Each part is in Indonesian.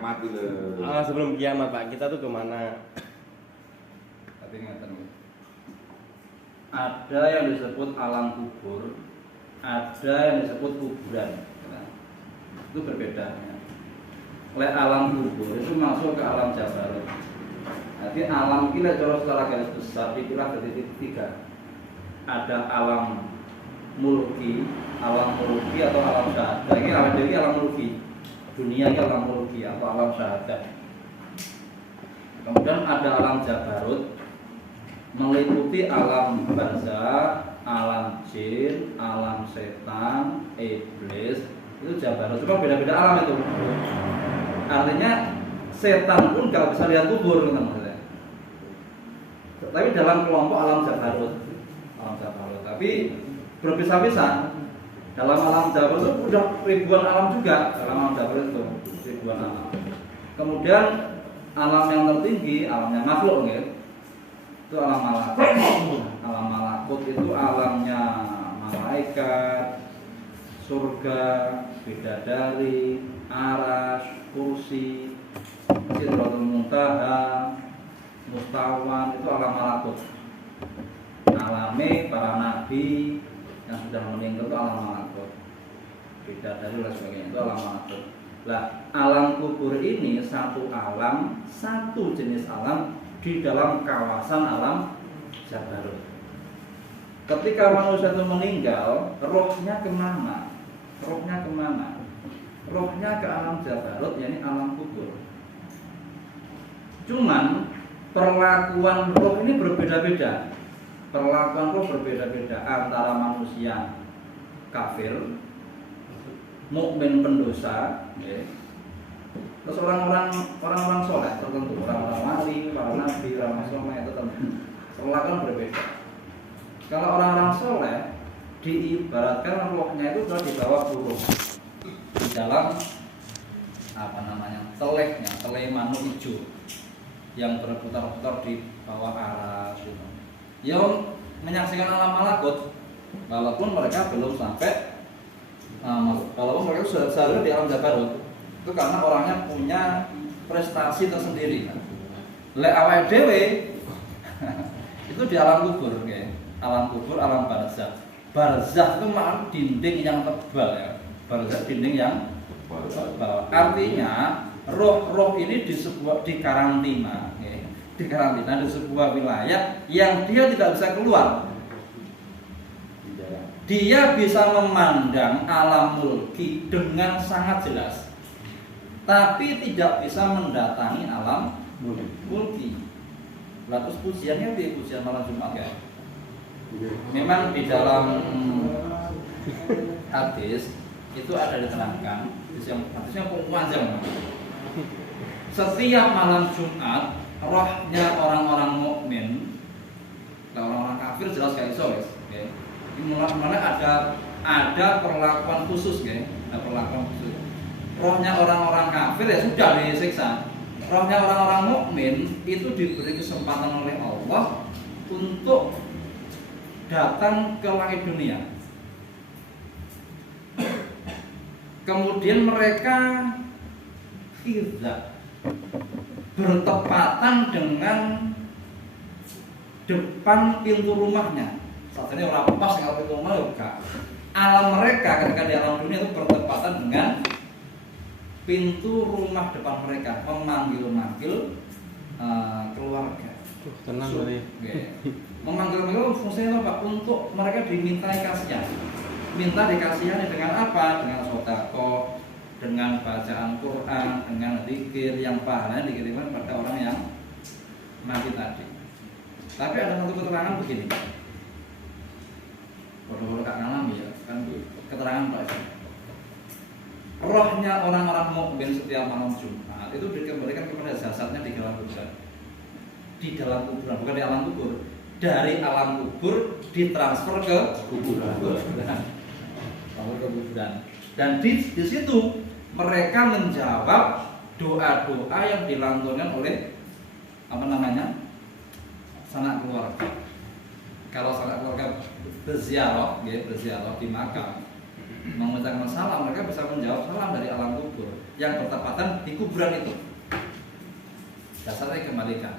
kiamat itu. Sebelum kiamat Pak, kita tuh kemana? Tapi ngeten. Ada yang disebut alam kubur, ada yang disebut kuburan. Itu berbeda. Oleh alam kubur itu masuk ke alam jabarut. Jadi alam kita kalau secara garis besar dipilah dari tiga. Ada alam mulki atau alam syahadat. Ini alam mulki. Dunia ini alam mulki atau alam syahadat. Kemudian ada alam jabarut, meliputi alam barzakh, alam jin, alam setan, iblis. Itu jabarut. Cuma beda-beda alam itu. Artinya setan pun gak bisa lihat kubur, maksudnya. Tapi dalam kelompok alam jabarut. Tapi berpisah-pisah. Dalam alam jabarut itu udah ribuan alam juga. Dalam alam jabarut itu ribuan alam. Kemudian alam yang tertinggi, alamnya makhluk, gitu. Itu alam malakut. Alam malakut itu alamnya malaikat, surga, bidadari, aras, kursi, sidratul muntaha, mustawan, itu alam malakut. Alame para nabi yang sudah meninggal itu alam malakut. Bidadari dan sebagainya itu alam malakut. Nah, alam kubur ini satu alam, satu jenis alam di dalam kawasan alam jabarut. Ketika manusia itu meninggal, rohnya kemana? Rohnya ke alam jabarut, yakni alam kubur. Cuman perlakuan roh ini berbeda-beda. Antara manusia kafir, mukmin pendosa, ya. Terus orang-orang soleh tertentu, orang-orang wali, para nabi, orang soleh itu tertentu. Perlakuan berbeda. Kalau orang-orang soleh diibaratkan rohnya itu sudah dibawa burung di dalam teleh manu hijau yang berputar-putar di bawah aras gitu. Yang menyaksikan alam malakut, walaupun mereka belum sampai, walaupun mereka sudah seharusnya di alam jabarut, itu karena orangnya punya prestasi tersendiri. Lek awake dhewe itu di alam kubur, okay. Alam kubur, alam barzakh. Barzakh itu makna dinding yang tebal, ya. Barzakh dinding yang tebal. Artinya roh ini di karantina, okay. Di karantina di sebuah wilayah yang dia tidak bisa keluar. Dia bisa memandang alam mulki dengan sangat jelas, tapi tidak bisa mendatangi alam mulki. Lalu pujiannya di pujian malam Jumat, ya. Memang di dalam hadis itu ada diterangkan, hadisnya panjang. Setiap malam Jumat rohnya orang-orang mukmin, orang-orang kafir jelas kayak iso, okay. Mana ada perlakuan khusus, okay. Ada perlakuan khusus. Rohnya orang-orang kafir ya sudah disiksa. Rohnya orang-orang mukmin itu diberi kesempatan oleh Allah untuk datang ke langit dunia. Kemudian mereka khidzah, bertepatan dengan depan pintu rumahnya. Saat ini orang pas dengan pintu rumah juga. Alam mereka ketika di alam dunia itu bertepatan dengan pintu rumah depan mereka, memanggil keluarga. Tenang berarti. Memanggil fungsinya apa? Untuk mereka dimintai kasihan. Minta dikasihani dengan apa? Dengan sedekah, dengan bacaan Quran, dengan zikir yang pahalanya dikirimkan pada orang yang mati tadi. Tapi ada satu keterangan begini. Kalau Kak ngalami ya, kan keterangan Pak. Rohnya orang-orang mukmin setiap malam Jumat itu dikembalikan kepada jasadnya di dalam kuburan. Di dalam kuburan, bukan di alam kubur. Dari alam kubur ditransfer ke kuburan. Dan di situ mereka menjawab doa-doa yang dilantunkan oleh sanak keluarga. Kalau sanak keluarga berziarah di makam, mengucapkan salam, mereka bisa menjawab salam dari alam kubur yang bertepatan di kuburan itu. Dasarnya kembalikan.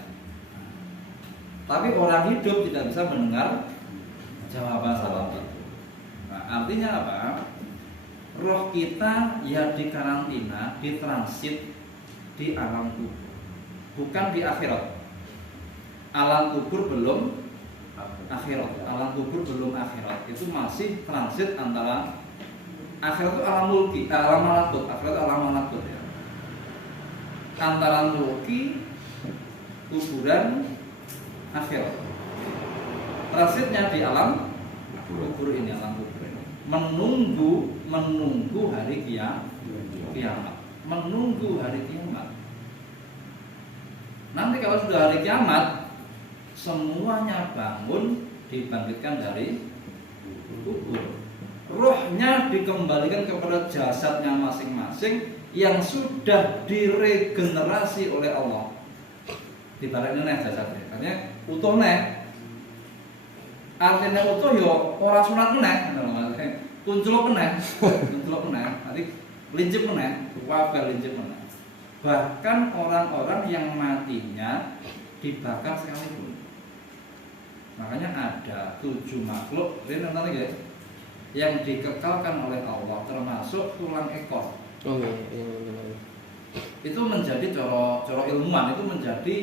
Tapi orang hidup tidak bisa mendengar jawaban salam itu. Nah, artinya apa? Roh kita ya di karantina, di transit di alam kubur, bukan di akhirat. Alam kubur belum akhirat, alam kubur belum akhirat. Itu masih transit antara akhirat itu alam mulki, alam malakut, akhirat itu alam malakut ya. Antara mulki, kuburan, akhirat. Transitnya di alam kubur ini, alam kubur ini. Menunggu hari kiamat. Menunggu hari kiamat. Nanti kalau sudah hari kiamat, semuanya bangun, dibangkitkan dari kubur. Rohnya dikembalikan kepada jasadnya masing-masing yang sudah diregenerasi oleh Allah. Dibaliknya nih jasadnya, artinya utuh nih. Artinya utuh yo ora sunat meneh, kunculuk meneh, nanti lincip meneh, wabah lincip meneh. Bahkan orang-orang yang matinya dibakar sekalipun. Makanya ada 7 makhluk, ini nanti guys, yang dikekalkan oleh Allah, termasuk tulang ekor. Oh iya. Itu menjadi coro ilmuwan, itu menjadi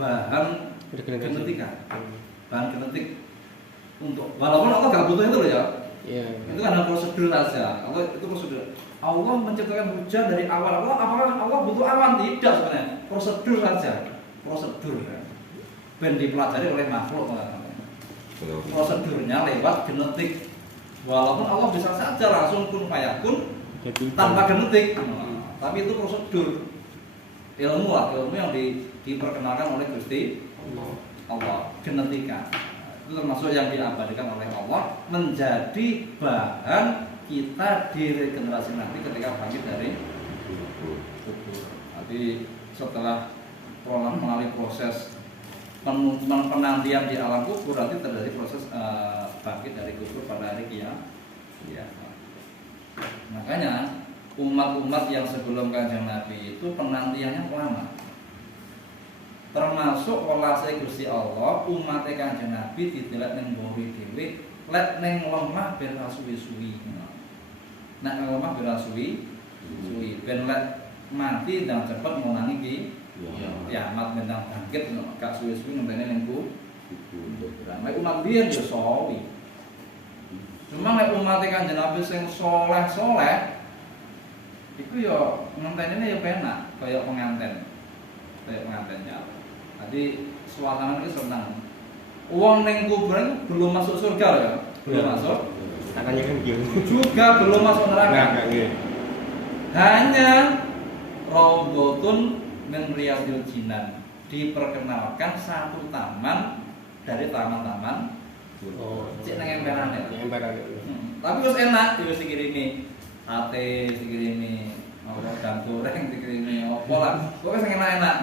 bahan genetika, bahan genetik untuk, walaupun Allah gak butuh itu loh ya. Iya. Itu kan ada prosedur saja. Allah itu prosedur. Allah menciptakan hujan dari awal. Apakah Allah butuh awan? Tidak sebenarnya. Prosedur saja. Prosedur ya. Ben dipelajari oleh makhluk. Prosedurnya lewat genetik. Walaupun Allah bisa saja langsung kun fayakun tanpa genetik. Tapi itu prosedur. Ilmu lah, ilmu yang diperkenalkan oleh Gusti Allah, genetika. Itu termasuk yang diabadikan oleh Allah, menjadi bahan kita diregenerasi nanti ketika bangkit dari kubur. Jadi setelah melalui proses penantian di alam kubur, nanti terjadi proses bangkit dari kubur pada hari kiamat. Makanya umat-umat yang sebelum Kanjeng Nabi itu penantiannya lama. Termasuk welase Gusti Allah, umat Kanjeng Nabi didelek ning mburi dhewe, lek ning lemah ben ra suwi-suwi. Nek lemah ben ra suwi, ben lek mati ndang cepet monani ki kiamat bentang bangkit gak suwi-suwi ngenteni ning kuburan. Nek umat biyen yo sawi. Cuma nek umat Kanjeng Nabi sing saleh-saleh iku yo ngentenine yo penak, kaya penganten. Kayak pengantennya. Jadi suasana itu senang. Uang neng kuburan belum masuk surga ya, belum masuk. Katanya kan gitu. Juga belum masuk neraka. Nah, Hanya Raudhatun min Riyadil Jinan, diperkenalkan satu taman dari taman-taman. Cek neng emperan ya. Emperan. Tapi terus enak, terus dikirimi sate, dikirimi udang goreng, dikirimi apa lah. Pokoknya sangat enak.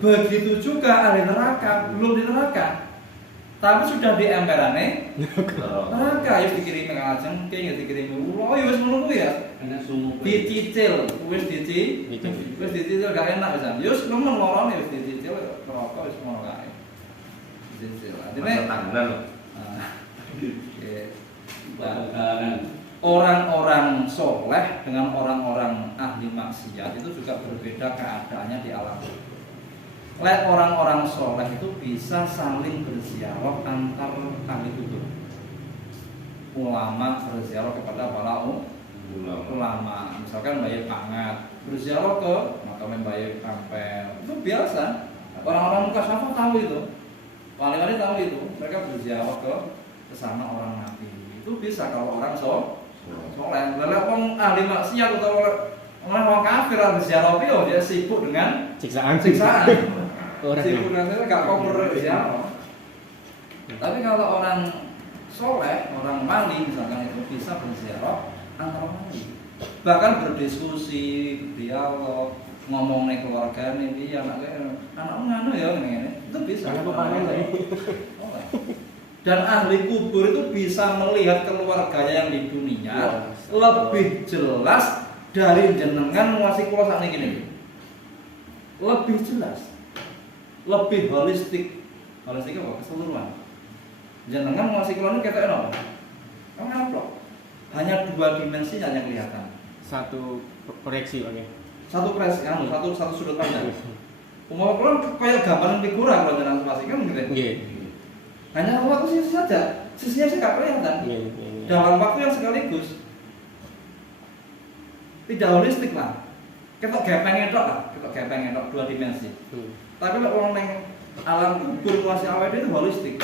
Begitu juga ahli neraka, belum di neraka, tapi sudah di emperane neraka. Ya dikirimi Kang Ajeng, ya dikirimi. Oh ya wis ngono kuwi ya. Dicicil, wis dicicil gak enak wis. Ya wis nemen lorone wis dicicil, neraka wis ngono kae. Dicicil. Artine tangan lho. Orang-orang soleh dengan orang-orang ahli maksiat itu juga berbeda keadaannya di alam. Lek orang-orang soleh itu bisa saling berziarah antar ahli kubur. Ulama berziarah kepada para ulama. Misalkan Bayi Pangat berziarah ke makam Bayi Ampel. Itu biasa. Orang-orang muka syafa tahu itu. Wali-wali tahu itu. Mereka berziarah ke sana orang mati. Itu bisa kalau orang soleh. Lalu orang ahli maksiat atau orang kafir berziarah itu dia sibuk dengan siksaan. Sibuk dengan itu gak koper berziarah. Tapi kalau orang soleh, orang wali misalkan itu bisa berziarah antar wali. Bahkan berdiskusi, dialog, ngomong nih keluarganya dia anakmu nganu ya ini itu bisa. Karena pepangan tadi. Dan ahli kubur itu bisa melihat keluarganya yang di dunia lebih jelas dari jenengan nguasi kula sakniki gini. Lebih jelas, lebih holistik. Holistik apa? Keseluruhan. Jenengan nguasi kula ini ketoknya apa? Kamu ngamplok. Hanya 2 dimensi yang kelihatan. Satu proyeksi, oke. Satu satu sudut pandang. Umum kula kayak gambaran figura kalau jenengan spasi kan gitu. Nggih. Hanya waktu sisi saja, sisinya saya nggak kelihatan. Dalam waktu yang sekaligus, tidak holistik lah. Kita gepeng edok lah, kita gepeng edok 2 dimensi. Tapi kalau orang alam kubur kuasa awal itu holistik.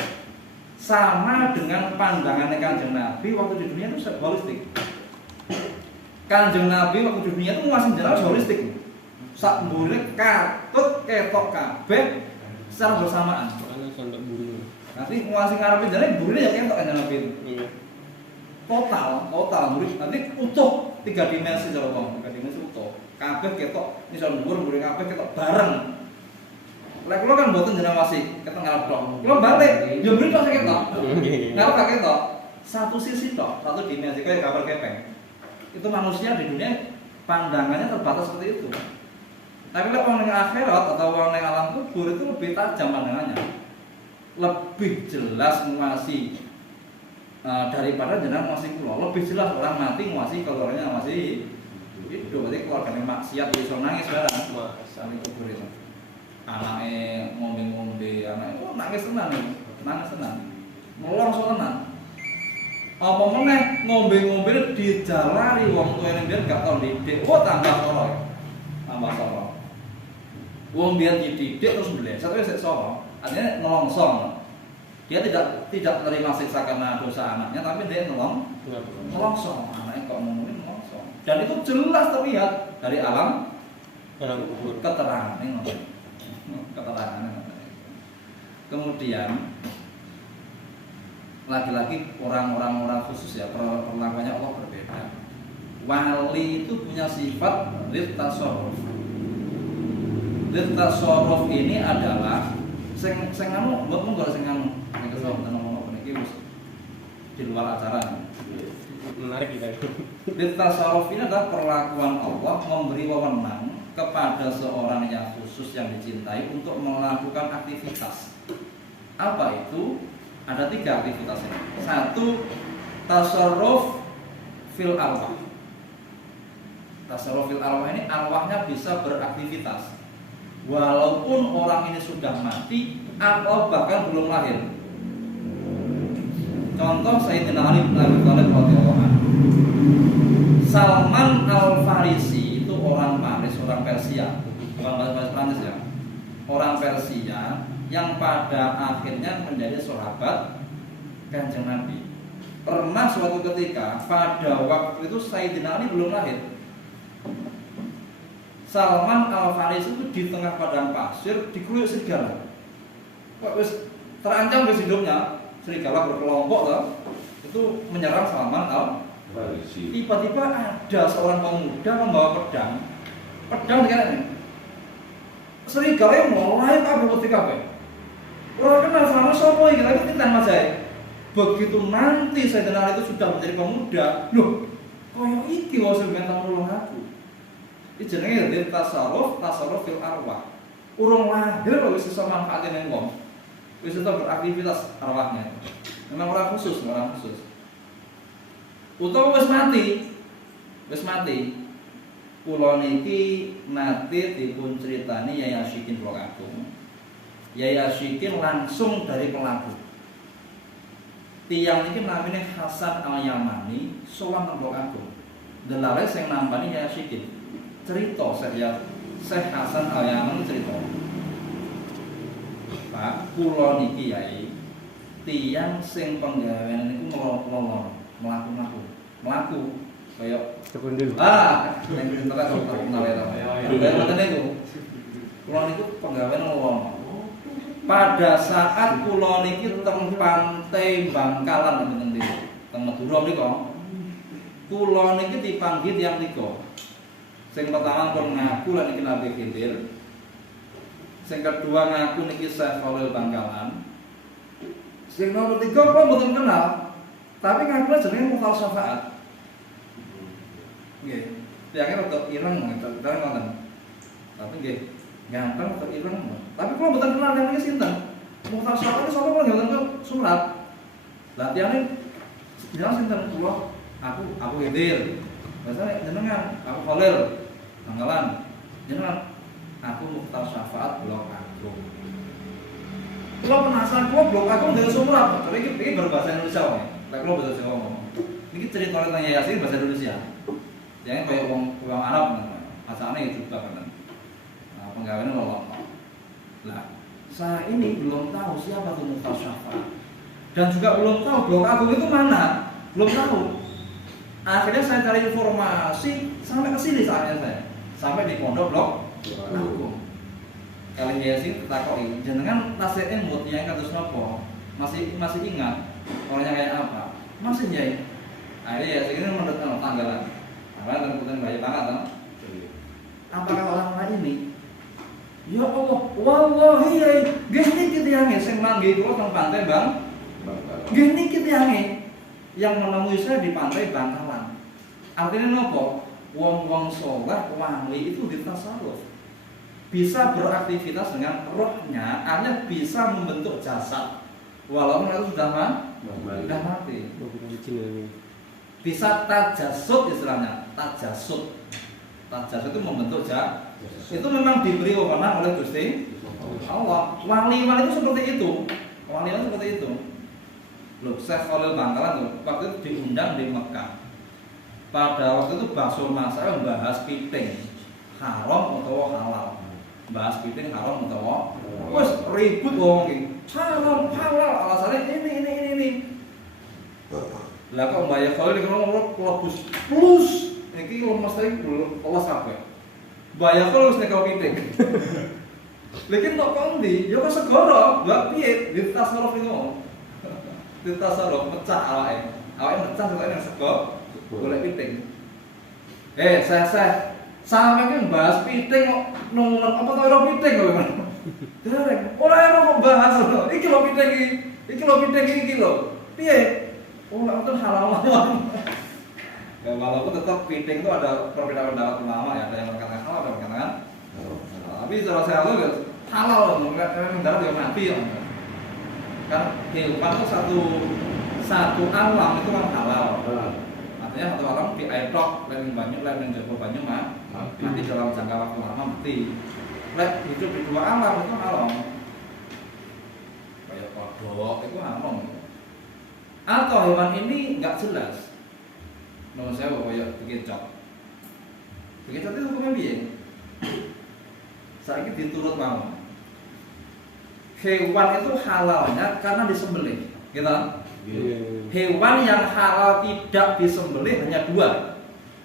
Sama dengan pandangan Kanjeng Nabi waktu di dunia itu holistik. Kanjeng Nabi waktu di dunia itu masih jelas holistik. Sak mbune katut ketok kabeh secara bersamaan. Nanti nguasai ngarepe jane burine ya ketok Kanjeng Nabi itu. Iya. Total murid nanti utuh 3 dimensi cara kok, 3 dimensi utuh. Kabeh ketok nisor dhuwur mburi kabeh ketok bareng. Lek kula kan mboten jeneng wasi, ketok ngarep tok. Kula balik, ya mriki tok ketok. Ngarep gak ketok. Satu sisi tok, satu dimensi kayak gambar kepeng. Itu manusia di dunia pandangannya terbatas seperti itu. Tapi lek wong ning akhirat atau wong ning alam kubur itu lebih tajam pandangannya. Lebih jelas menguasai daripada jenengan menguasai kula. Lebih jelas orang mati menguasai keluarganya masih hidup. Berarti keluarganya maksiat bisa nangis barang. Saling kubur itu. Anaknya ngombe-ngombe, anaknya nangis tenan. Melongso tenan. Apa meneh ngombe-ngombe dijalari wong tuane biyen gak tau didik. Oh tambah soro. Wong biyen dididik terus meleset wis soro. Artinya nolongsong. Dia tidak menerima siksa karena dosa anaknya, tapi dia nolongsong. Anaknya kok ngomongin nolongsong. Dan itu jelas terlihat dari alam kubur. Keterangan. Kemudian lagi-lagi orang khusus ya, perlakuannya Allah berbeda. Wali itu punya sifat litasarruf. Litasarruf ini adalah sing anu mbok monggo sing anu nek iso ngomong niki wis di luar acara. Menarik kita. Litasarruf ini adalah perlakuan Allah memberi wewenang kepada seorang yang khusus yang dicintai untuk melakukan aktivitas. Apa itu? Ada 3 aktivitas ini. 1, tasarruf fil arwah. Tasarruf fil arwah ini arwahnya bisa beraktivitas. Walaupun orang ini sudah mati atau bahkan belum lahir. Contoh Sayyidina Ali bin Abi Thalib radhiyallahu anhu. Salman Al-Farisi itu orang Paris, orang Persia, bukan bahasa Prancis ya. Orang Persia yang pada akhirnya menjadi sahabat Kanjeng Nabi. Pernah suatu ketika pada waktu itu Sayyidina Ali belum lahir. Salman Al-Farisi itu di tengah padang pasir dikeroyok serigala. Kok wis terancam wis hidupnya, serigala berkelompok loh. Itu menyerang Salman Al-Farisi. Tiba-tiba ada seorang pemuda membawa pedang. Pedang dengan ini. Serigala mulai kabeh. Ora kenal sama sapa iki, tapi tintan Mas Jai. Begitu nanti Sayyidina Ali itu sudah menjadi pemuda, loh, koyo iki wae sing nulung aku. Iki jenenge tasarruf fil arwah. Urung lahir kok wis iso manfaatin ning wong. Wis iso beraktivitas arwahnya. Memang orang khusus. Utawa wis mati. Kula niki nate dipun critani Yai Asyikin Tulungagung. Yai Asyikin langsung dari pelaku. Tiang niki namine Hasan Al-Yamani sowan nang Tulungagung. Delare sing nampani Yai Asyikin. Cerita Syekh Hasan Al-Yamani cerita. Pak, kula niki Yai tiang sing penggawean niku mlaku kaya Kebundul. Ning internet kok terkenal ya. Ngoten niku. Kula niku penggawean ngelono. Pada saat kula niki teng pantai Bangkalan ngeten niku, teng Madura mriku. Kula niki dipanggil tiyang 3. Sing pertama pun ngaku lan niki Nabi Khidir. Sing kedua ngaku niki Syekh Khalil Bangkalan. Sing nomor 3 kula mboten kenal. Tapi ngaku jenenge mukhal syafaat. Nggih. Tiangnya rada ireng kita ngoten. Tapi nggih, gampang rada ireng. Tapi kula mboten kenal yang iki sinten. Mukhal syafaat iki sapa kula ngoten surat. Lah tiangnya bilang sinten kula aku Hidir. Biasanya jenengan aku Khalil. Tanggalan. Jenengan aku mukhal syafaat blok Agung. Kalau penasaran, kalau blok aku dari surat, tapi ini berbahasa Indonesia ya. Lek kalau bahasa Jawa ngomong. Ini cerita tentang Yasin bahasa Indonesia. Jangan kayak orang Arab, asalnya itu juga kan. Nah, penggawainya lolok. Nah, saya ini belum tahu siapa tuh mukhal syafaat, dan juga belum tahu blok Agung itu mana, belum tahu. Akhirnya saya cari informasi sampai ke sini saatnya saya, sampai di pondok blok Agung. Kali Yasin takoi, jenengan tasnya emut yang kados nopo, masih ingat orangnya kayak apa? Masih nyai. Akhirnya Yasin ini menurut tanggalan. Tanggalan tentukan banyak banget kan? Apakah orang lain ini? Ya Allah, wallahi ya, gini kita yang sing manggi kula teng pantai Bang. Gini kita yang menemui saya di pantai Bangkalan. Artinya nopo? Wong-wong soleh wali itu ditasawuf. Bisa beraktivitas dengan rohnya, hanya bisa membentuk jasad walaupun itu sudah mati. Bisa tajasud istilahnya, tajasud itu membentuk jasad. Itu memang diberi wewenang oleh Gusti Allah. Wali-wali itu seperti itu. Loh, Syekh Khalil Bangkalan tuh waktu itu diundang di Mekah. Pada waktu itu Baksul Masalah membahas piting haram atau halal. Bahas piting haram utawa wes ribut wong iki. Haram halal alasannya ini. Lah kok Mbah Khalil ngomong klobus plus iki lemes tadi kelas kabeh. Mbah Khalil wis nek piting. Lekin kok kondi, ya kok segoro, lha piye ditasarruf ngono. Ditasarruf pecah awake. Awake pecah kok nek sego golek piting. Saya sampe ki bahas piting kok nomor apa to ora piting kok. Dereng, ora kok bahas lho. Iki lho piting iki lho. Piye? Oh, itu halal. Ya walaupun tetap piting itu ada perbedaan pendapat ulama ya, ada yang mengatakan halal, ada yang mengatakan tapi secara saya itu halal, memang darah yang mati ya. Kan kehidupan itu satu alam itu kan halal. Artinya satu alam di air tok, lain banyak, lain jago banyak mati dalam jangka waktu lama mati. Hidup di dua alam itu haram. Kayak kodok itu haram. Atau hewan ini nggak jelas. Menurut saya kayak bekicot. Bekicot itu hukumnya piye? Saiki diturut mau. Hewan itu halalnya karena disembelih, gitu. Hewan yang halal tidak disembelih hanya dua,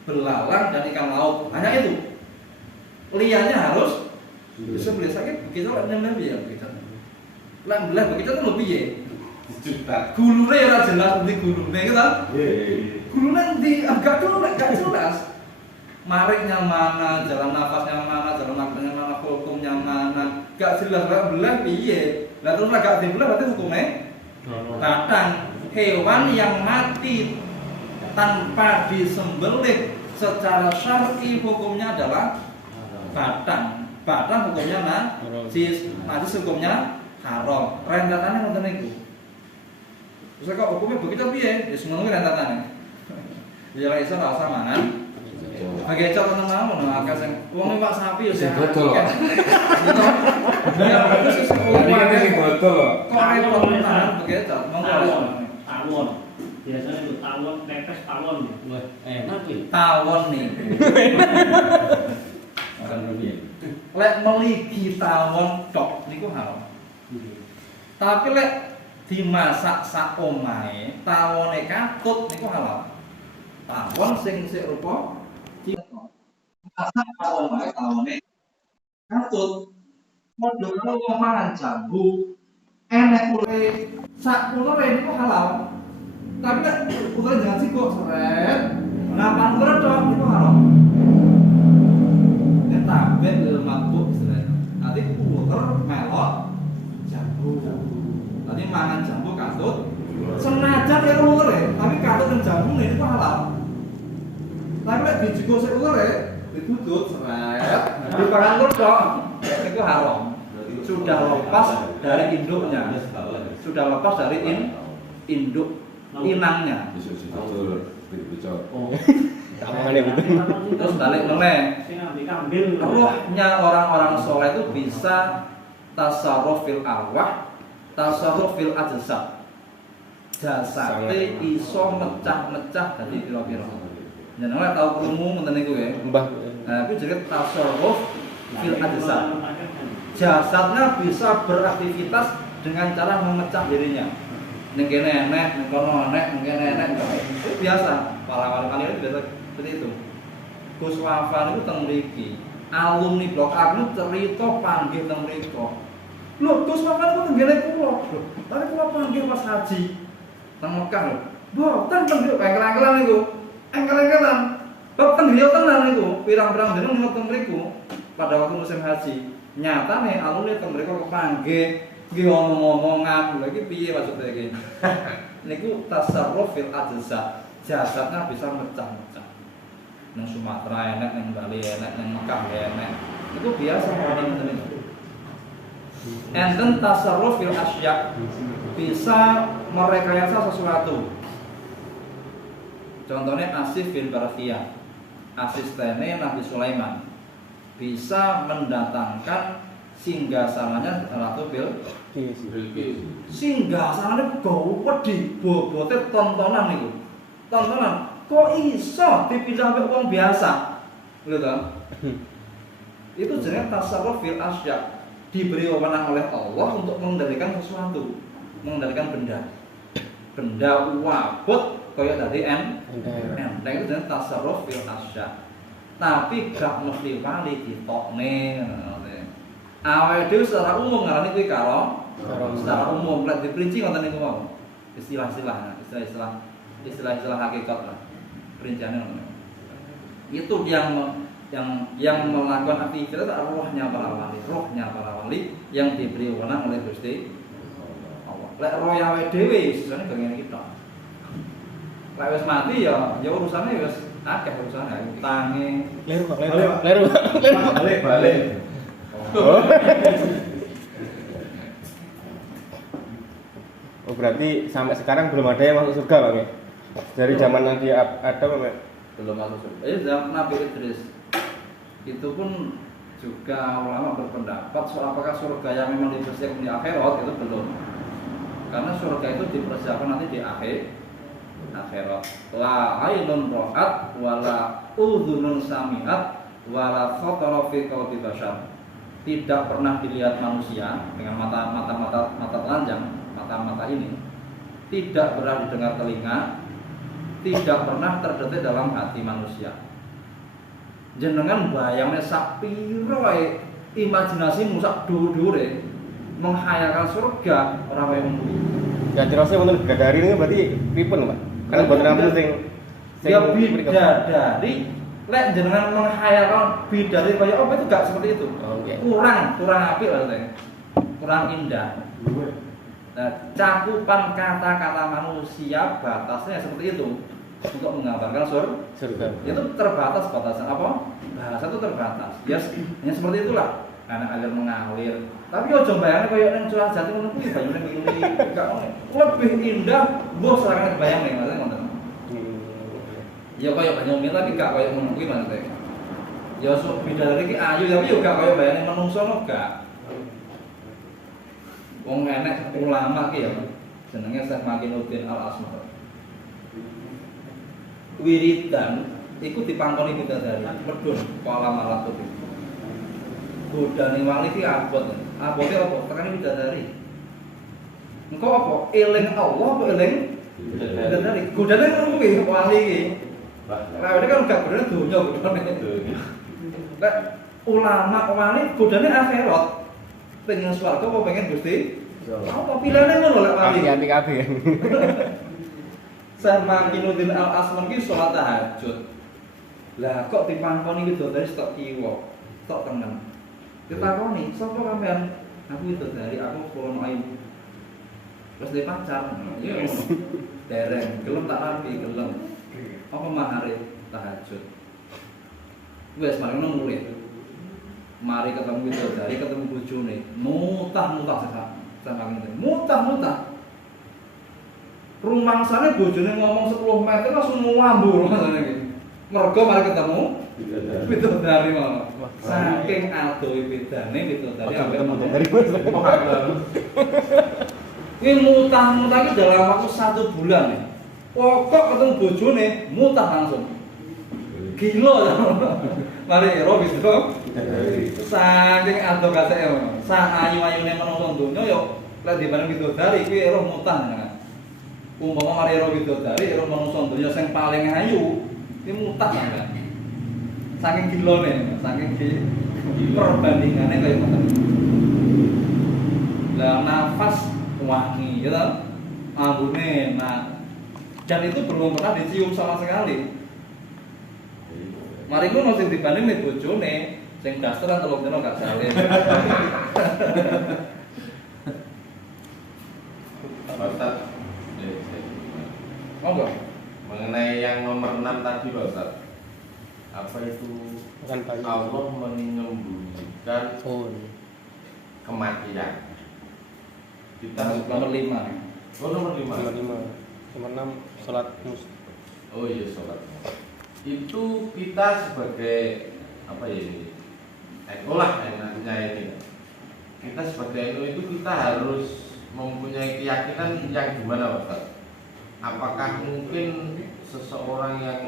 belalang dan ikan laut, hanya itu. Liannya harus disembelih. Sakit bekicot nembe piye bekicot? Lah belah bekicot itu lebih ya. Gulune ora jelas nanti gulune gitu. Gulune nanti agak jelas. Mariknya mana, jalan nafasnya mana, jalan nafasnya mana, hukumnya mana, gak jelas belah piye. Lah terus agak dibelah berarti hukumnya batang. Hewan yang mati tanpa disembelih secara syar'i hukumnya adalah batang. Batang hukumnya najis hukumnya haram. Rentetannya ngoten niku. Terus kok hukumnya begitu piye? Ya semono rentetannya. Ya ora iso rasa mangan. Bagi contoh teman-teman, akeh sing wong numpak sapi ya sing botol. Ya bagus sing sing botol. Kok repot tenan bagi contoh monggo tawon. Biasanya itu tawon, pepes tawon. Wah, enak iki. Tawon nih. Makan piye? Lek meligi tawon tok niku haram. Tapi lek dimasak sak omahe, tawone katut niku halal. Tawon sing rupa masak tawone katut. Modho karo wong mangan jambu, enek ure, sak ulure niku halal. Tapi nek ulure jangan sikok seret, ngapan ulure tok niku haram. Nek tabek lil makbuk istilahnya. Nanti ulur melok jambu. Tadi mangan jambu katut senajan ya uler, tapi katut dan jambu ini halal. Tapi lek dijegosek uler, ditutut seret, dipangan kok itu haram. Sudah lepas dari induknya. Sudah lepas dari induk inangnya. Terus balik meneh. Rohnya orang-orang soleh itu bisa tasarruf fil arwah, tasarruf fil ajsad. Jasate iso mecah-mecah dadi pira-pira. Jenenge tau krungu ngoten niku ya. Mbah. Nah, itu jenenge tasarruf fil ajsad. Jasadnya bisa beraktivitas dengan cara memecah dirinya. Ning kene enek, ning kono enek, ning kene enek. Itu biasa. Para wali itu biasa seperti itu. Gus Wafan itu teng mriki. Alumni blok A itu cerita panggil teng mriki. Lho, Gus Wafan itu tenggene kula. Tapi kula panggil pas haji teng Mekah lho. Boten panggil engkel-engkelan niku. Engkel-engkelan. Bab tenggel tenan niku. Pirang-pirang dina niku teng mriku pada waktu musim haji. Nyatane alumni teng mriko kepanggih nggih ngomong-ngomongan lagi piye maksudnya iki. Niku tasarruf fil ajza. Jasadnya bisa mecah-mecah. Nang Sumatera enek, nang Bali enek, nang Mekah enek. Itu biasa orang ngoten niku. Enten tasarruf fil asya. Bisa merekayasa sesuatu. Contohnya Asif bin Barqiyah. Asistennya Nabi Sulaiman. Bisa mendatangkan singgasananya Ratu Bilqis. Singgasananya gawe wedi, bobote tontonan niku. Tontonan kok iso dipindah mbek wong biasa. Lho to. Itu jenenge tasarruf fil asya. Diberi wewenang oleh Allah untuk mengendalikan sesuatu, mengendalikan benda. Benda wabut kaya tadi enteng itu jenenge tasarruf fil asya. Tapi gak mesti wali ditokne. Awake dhewe secara umum ngarani kuwi karo secara umum lek diperinci ngoten niku mau. Istilah-istilah hakikat lah. Perinciannya ngoten. Itu yang melakukan aktivitas rohnya para wali yang diberi wewenang oleh Gusti Allah. Lek roh awake dhewe sisane bagian kita. Lek wis mati ya urusane wis akeh urusane utange. Leru. Balik. Oh berarti sampai sekarang belum ada yang masuk surga Bang ya? Dari zaman Nabi Adam Bang ya? Belum masuk surga. Zaman Nabi Idris itu pun juga ulama berpendapat soal apakah surga yang memang dipersiapkan di akhirat itu belum. Karena surga itu dipersiapkan nanti di akhirat. La ainun ra'at wala udhunun sami'at wala khatara fi qalbi bashar. Tidak pernah dilihat manusia dengan mata telanjang, mata ini tidak pernah didengar telinga, tidak pernah terdetik dalam hati manusia. Jenengan bayangnya sak piro wae imajinasimu sak dhuwur-dhuwure menghayalkan surga ora wae mung. Ya terusnya wonten bidadari ini berarti pripun Pak? Kan boten ampun sing ya bidadari lek jenengan menghayalkan bidadari kaya apa itu gak seperti itu. Okay. Kurang apik maksudnya. Kurang indah. Nah, cakupan kata-kata manusia batasnya seperti itu untuk menggambarkan surga. Itu terbatas batasan apa? Bahasa itu terbatas. Ya, seperti itulah. Anak alir mengalir. Tapi ojo bayangnya kaya nang curah jati ngono kuwi banyune ngene gak ono. Lebih indah mbok sarangan bayang nih maksudnya ngoten. Ya kaya Banyuwangi tapi gak kaya ngono kuwi maksudnya. Ya sok bidadari iki ayu tapi yo gak kaya bayane menungso no gak. Wong enek ulama ki ya jenenge Syekh Makinuddin Al-Asmar. Wiridan iku dipangkoni bidadari, medhun kala malatut. Godane wali ki abot. Abote apa? Tekane bidadari. Engko apa? Eling Allah apa eling bidadari? Godane ngono kuwi wali iki. Lah ini kan gak godane donya godane. Lek ulama wali godane akhirat. Pengen swarga apa pengen Gusti? Apa pilihane ngono lek wali? Ganti kabeh. Syekh Makinuddin Al-Asmar ki salat tahajud. Lah kok dipangkoni bidadari stok kiwa, stok tengen. Ditakoni, sapa sampean? Aku bidadari, aku kulon ayu. Terus dia pacar, iya dereng, gelem tak rapi, gelem. Apa mahare tahajud? Wes mari mulai. Mari ketemu bidadari, ketemu bojone, mutah-mutah sakang ngene. Mutah-mutah. Rumangsane bojone ngomong 10 meter langsung ngambur rasane iki. Mergo mari ketemu bidadari mau. Saking adohe bedane bidadari ambek Dari ini mutah-mutah ini dalam waktu 1 bulan nih. Pokok ketemu bojone mutah langsung. Gila ya. Mari ero wis to. Saking ado kaseke ngono. Sak ayu-ayune menungso donya yo lek dibanding bidadari kuwi ero mutah nang. Umpama mari ero bidadari ero menungso donya sing paling ayu, iki mutah kan. Saking gilone, saking perbandingane kaya ngoten. Lah nafas wangi ya toh. Ambune enak. Dan itu belum pernah dicium sama sekali. Mari ngono sing dibanding nek bojone sing dasteran 3 dina gak salin. Pak Ustaz, Monggo. mengenai yang nomor 6 tadi Pak Ustaz, apa itu bukan bayi. Allah menyembunyikan kematian? Kita Nomor 5. oh nomor 5. Nomor 6 salat mus. Oh iya sholat. Itu kita sebagai apa ya ini? Ekolah enaknya ini. Kita sebagai eko itu kita harus mempunyai keyakinan yang gimana Pak Ustaz? Apakah mungkin seseorang yang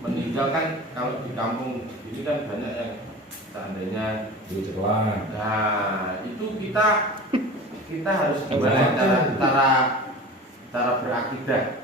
meninggal kan kalau di kampung ini kan banyak yang seandainya Celah. nah itu kita harus gimana cara berakidah